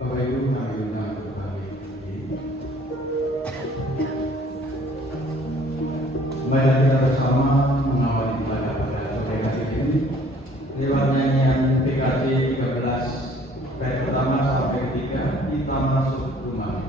Bapak Ibu kami undang untuk kami kembali kita bersama mengawali ibadah pada sore hari ini lewat nyanyian PKJ 13 bait pertama sampai ketiga, kita masuk rumah.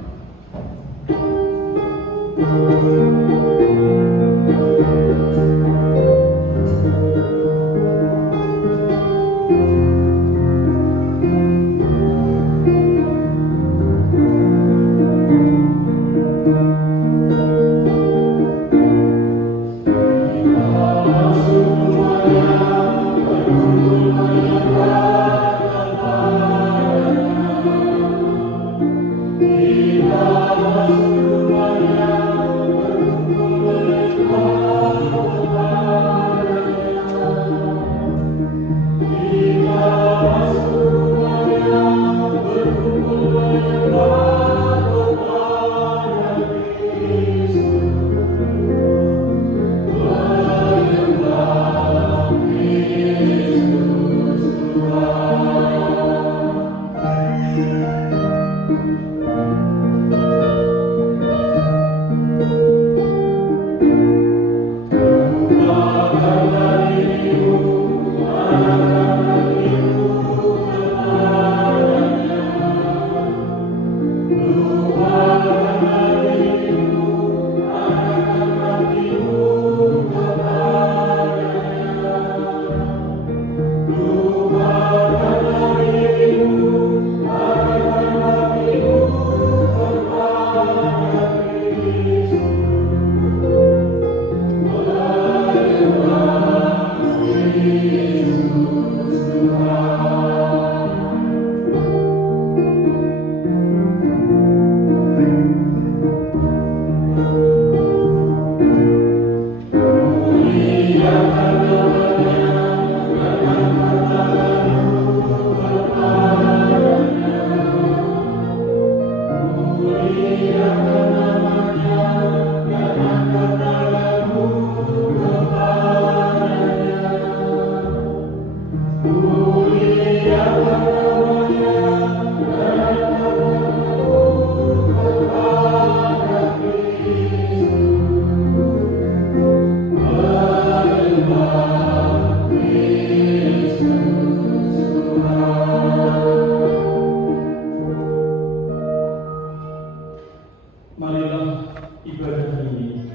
Marilah ibadah ini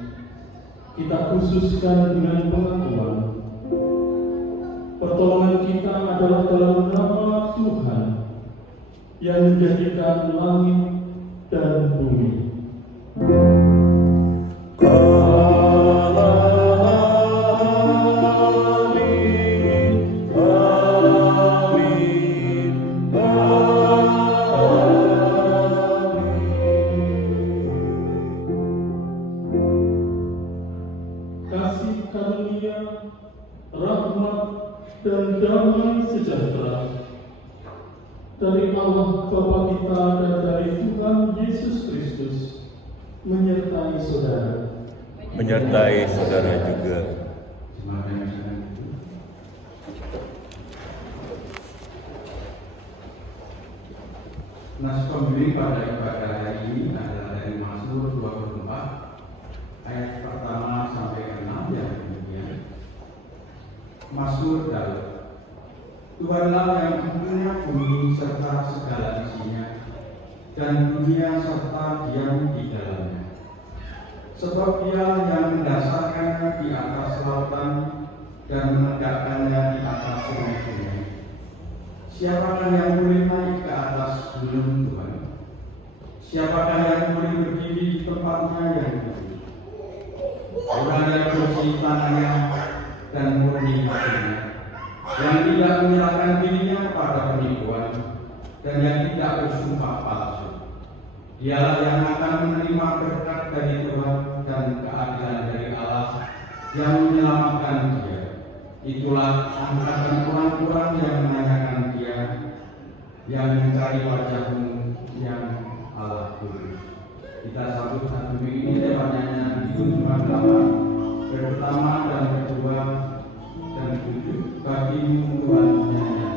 kita khususkan dengan pengakuan pertolongan kita adalah dalam nama Tuhan yang menjadikan langit dan bumi. Kasih karunia, rahmat, dan damai sejahtera dari Allah Bapa kita dan dari Tuhan Yesus Kristus menyertai saudara. Menyertai saudara juga. Nas pembimbing pada ibadah hari ini adalah dari Mazmur 24 ayat pertama sampai 6 yang demikian. Mazmur Daud. Tuhanlah yang punya bumi serta segala isinya, dan dunia serta diam di dalamnya. Sebab Dia yang mendasarkannya di atas lautan dan menegakkannya di atas sungai-sungai. Siapakah yang boleh naik ke atas gunung Tuhan? Siapakah yang boleh berdiri di tempatnya yang kudus? Orang yang bersih tangannya dan murni hatinya, yang tidak menyerahkan dirinya kepada penipuan dan yang tidak bersumpah palsu. Dialah yang akan menerima berkat dari Tuhan dan keadilan dari Allah yang menyelamatkan dia. Itulah angkatan orang-orang yang menanyakan dia, yang mencari wajah-Mu yang Allah kudus. Kita sambut satu ini lewat nyanyian Jumlah 8 pertama dan kedua dan 7 bagi-Mu Tuhan nyanyian.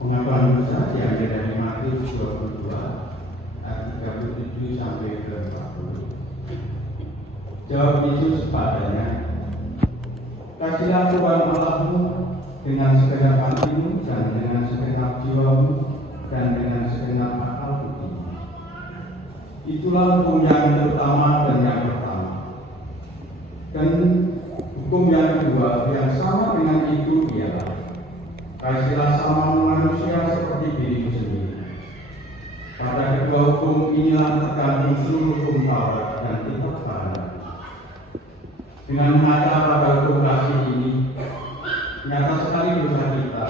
Pengakuan dosa diambil dari Matius 22 ayat 37 sampai ke 40. Jawab Yesus padanya, kasihlah Tuhan Allahmu dengan segenap hatimu dan dengan segenap jiwamu dan dengan segenap akal budimu. Itulah hukum yang terutama dan yang pertama. Dan hukum yang kedua yang sama dengan itu ialah kasihlah sama manusia seperti dirimu sendiri. Pada kedua hukum inilah tergantung seluruh hukum Taurat dan kitab Taurat. Dengan mengaca pada hukum kasih ini, nyata sekali dosa kita,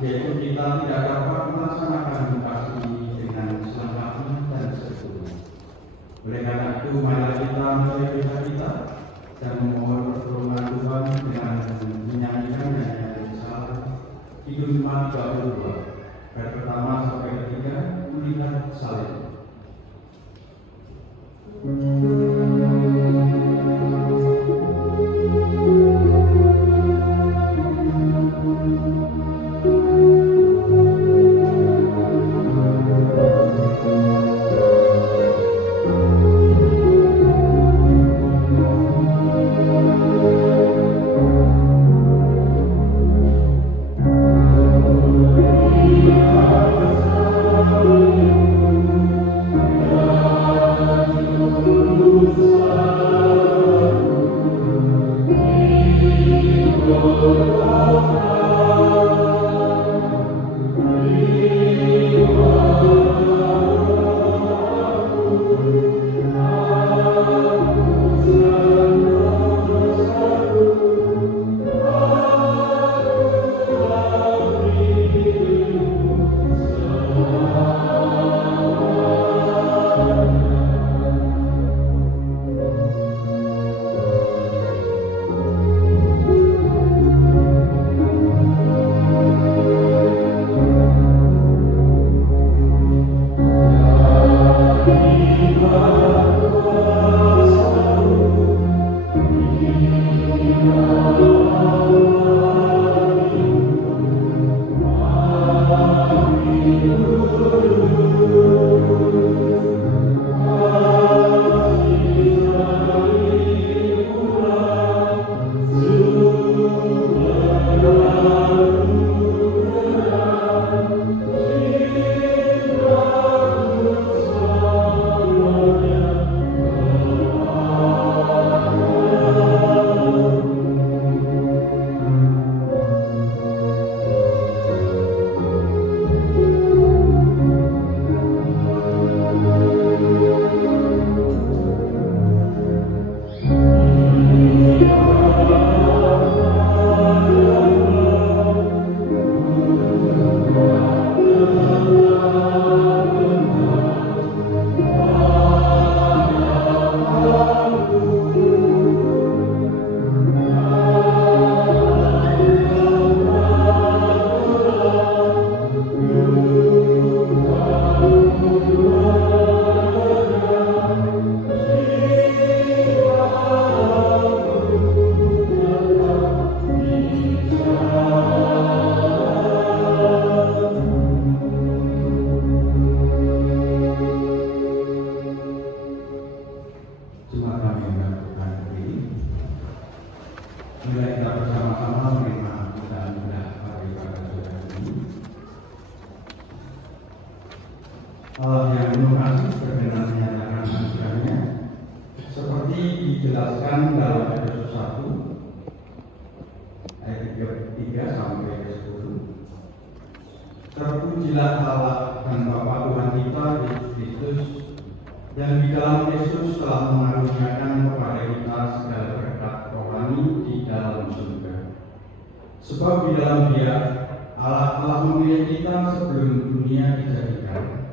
yaitu kita tidak dapat melaksanakan hukum kasih ini dengan selengkapnya dan sesungguhnya. Oleh karena itu, marilah kita mencari dosa kita dan memohon pertolongan Tuhan dengan menyanyikan nyanyian Injil Kidung 32 ayat pertama sampai ketiga, melihat salib. Allah yang penuh kasih berkenan menyatakan anugerahnya seperti dijelaskan dalam Efesus 1 ayat 3 sampai 10. Terpujilah Allah dan Bapa Tuhan kita Yesus Kristus, yang di dalam Yesus telah mengaruniakan kepada kita segala berkat rohani di dalam surga. Sebab di dalam Dia Allah telah memilih kita sebelum dunia dijadikan,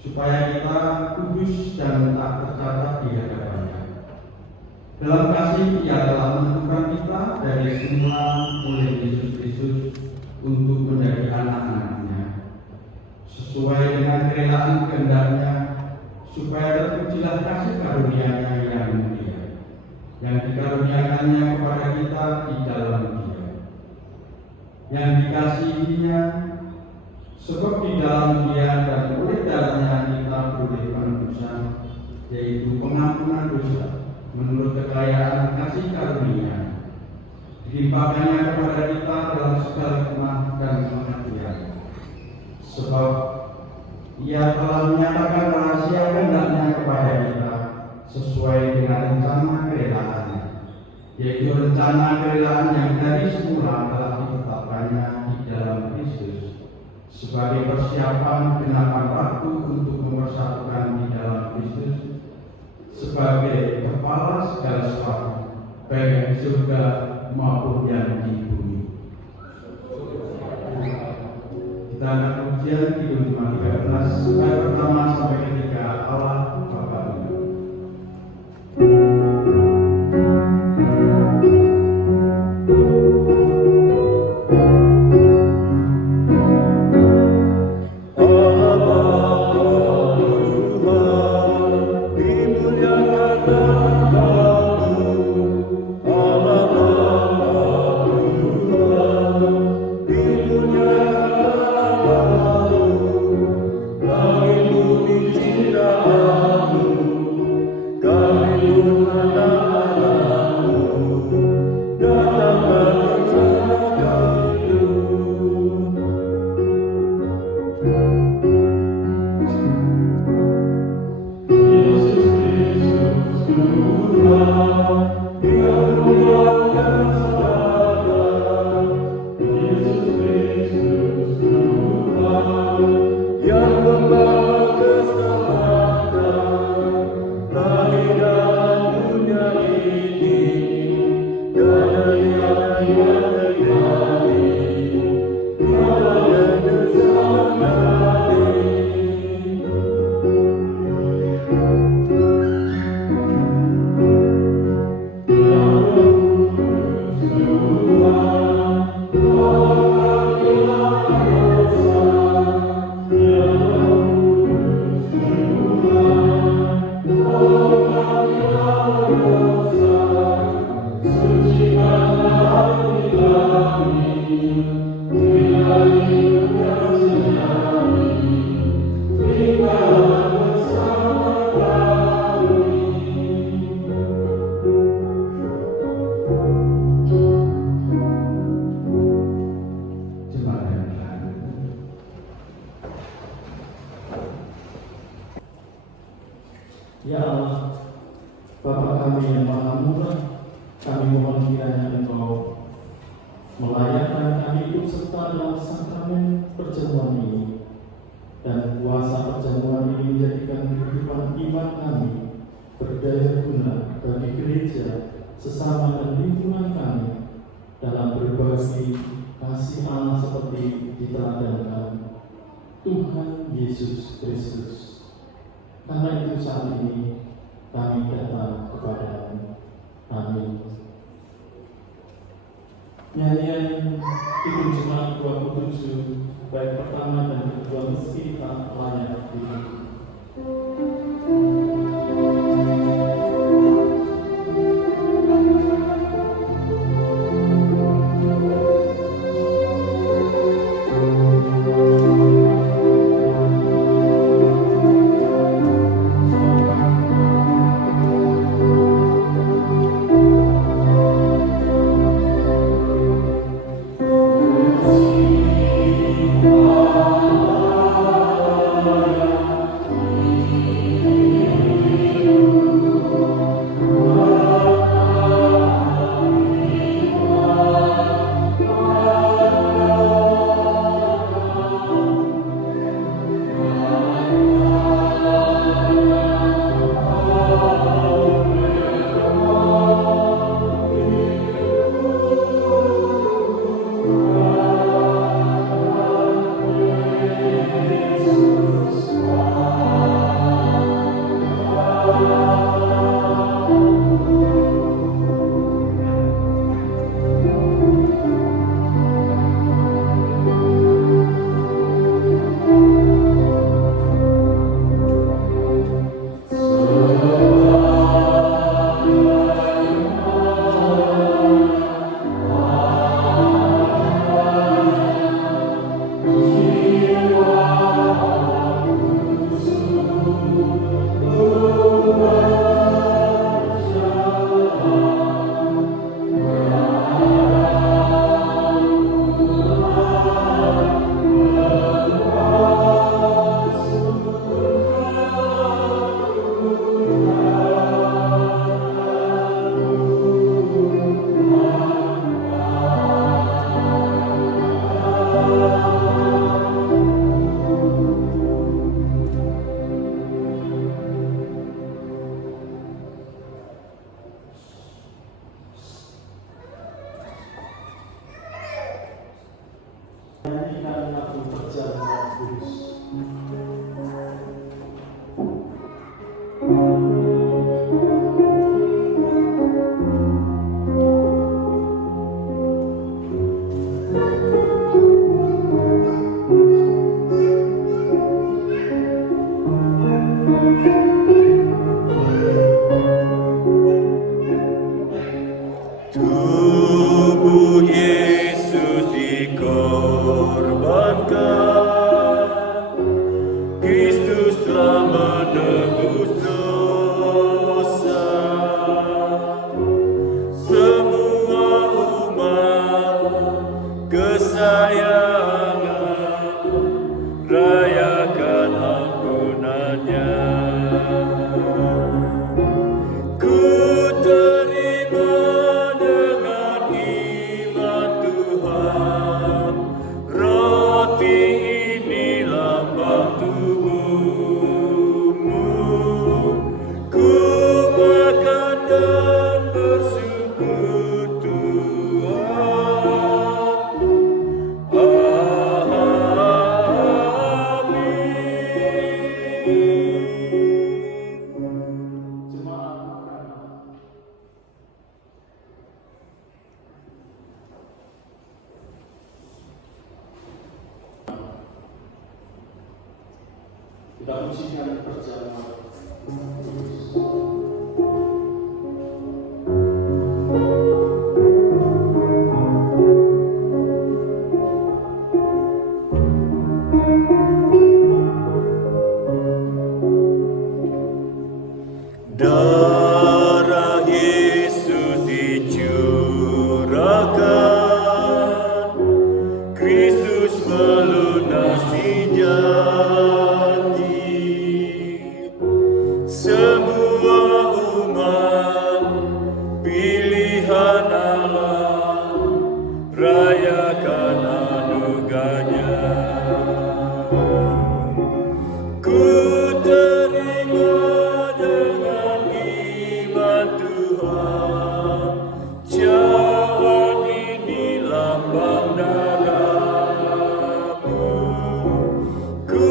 supaya kita kudus dan tak tercatat di hadapan-Nya. Dalam kasih Ia telah menentukan kita dari semula oleh Yesus Kristus untuk menjadi anak-anak-Nya, sesuai dengan kerelaan kehendak-Nya, supaya terpujilah kasih karunia-Nya yang mulia, yang dikaruniakannya kepada kita di dalam Dia, yang dikasihinya Sebab di dalam Dia dan oleh darahnya kita beroleh penebusan, yaitu pengampunan dosa, menurut kekayaan kasih karunia, dilimpahkannya kepada kita dalam segala hikmah dan pengertian. Sebab Ia telah menyatakan rahasia kehendaknya kepada kita sesuai dengan rencana kerelaannya, yaitu rencana kerelaan yang dari semula telah ditetapkannya di dalam Kristus sebagai persiapan genapan waktu untuk mempersatukan di dalam Kristus sebagai kepala segala sesuatu, baik yang di surga maupun yang di bumi. Kita akan ujian Kidung 13 ayat pertama sampai ketiga. Allah Bapa Tunggal. Ya Allah, Bapa kami yang maha murah, kami mohon kiranya Engkau melayakkan kami ikut serta dalam sakramen perjamuan ini, dan kuasa perjamuan ini menjadikan kehidupan iman kami berdaya guna bagi gereja, sesama dan lingkungan kami dalam berbagi kasih Allah seperti diteladankan Tuhan Yesus Kristus. Karena itu saat ini kami datang kepada-Mu. Amin. Nyanyian Kidung Jemaat 27 baik pertama dan kedua mesti kita layak diikuti. menyanyikan lagu perjamuan kudus. Tubuh Yesus dikorbankan, Kristus telah menebus dosa. Semua umat kesayangan, rayakan ampunannya. Ku terima dengan iman Tuhan, roti ini lambang tubuh-Mu. Ku makan dan bersyukur Tuhan. Amin. Jemaat makan. Kita ujikan perjamuan kudus. Darah Yesus dicurahkan, Kristus melunasi janji. Semua umat pilihan Allah, rayakan anugerahnya. Ku terima dengan iman Tuhan, cawan ini lambang darah-Mu. Ku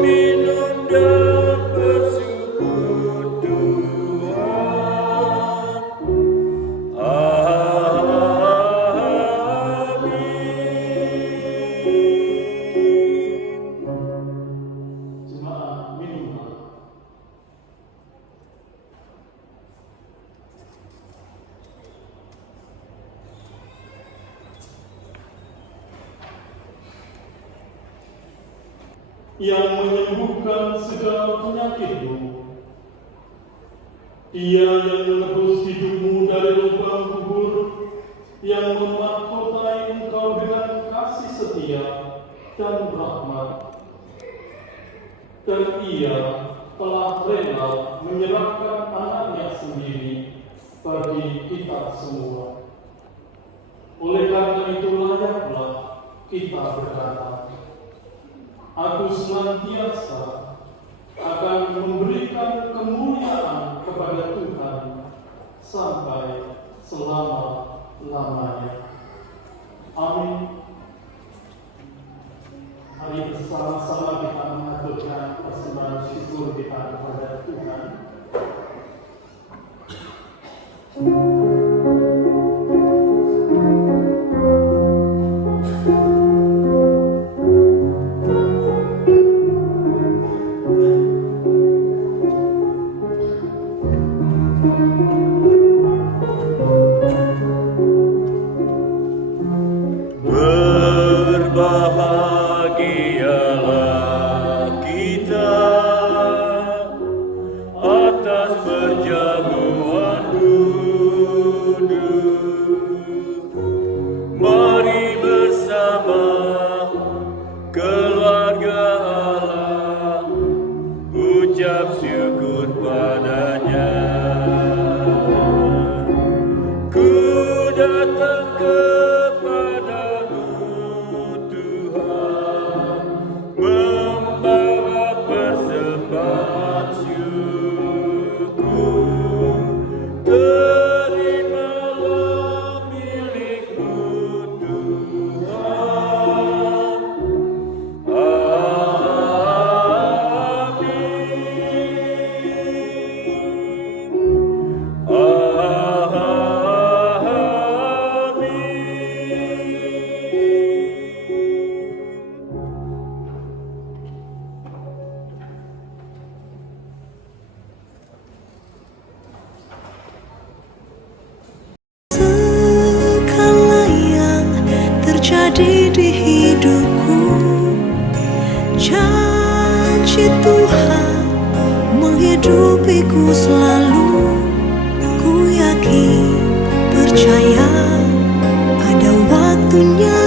minum dan bersyukur Tuhan. Amin. Jemaat minumlah. Yang menyembuhkan segala penyakitmu, Dia yang menebus hidupmu dari lubang kubur, yang memahkotai engkau dengan kasih setia dan rahmat. Dan Ia telah rela menyerahkan anaknya sendiri bagi kita semua. Oleh karena itu layaklah kita berkata, Aku senantiasa akan memberikan kemuliaan kepada Tuhan sampai selama-lamanya. Amin. Mari bersama-sama kita mengaturkan persembahan syukur kita kepada Tuhan. Berbahagialah kita atas perjamuan kudus. Mari bersama keluarga Allah ucap syukur padanya. Ku datang kepadamu Tuhan. terjadi di hidupku. Janji Tuhan menghidupiku selalu. Ku yakin, percaya pada waktunya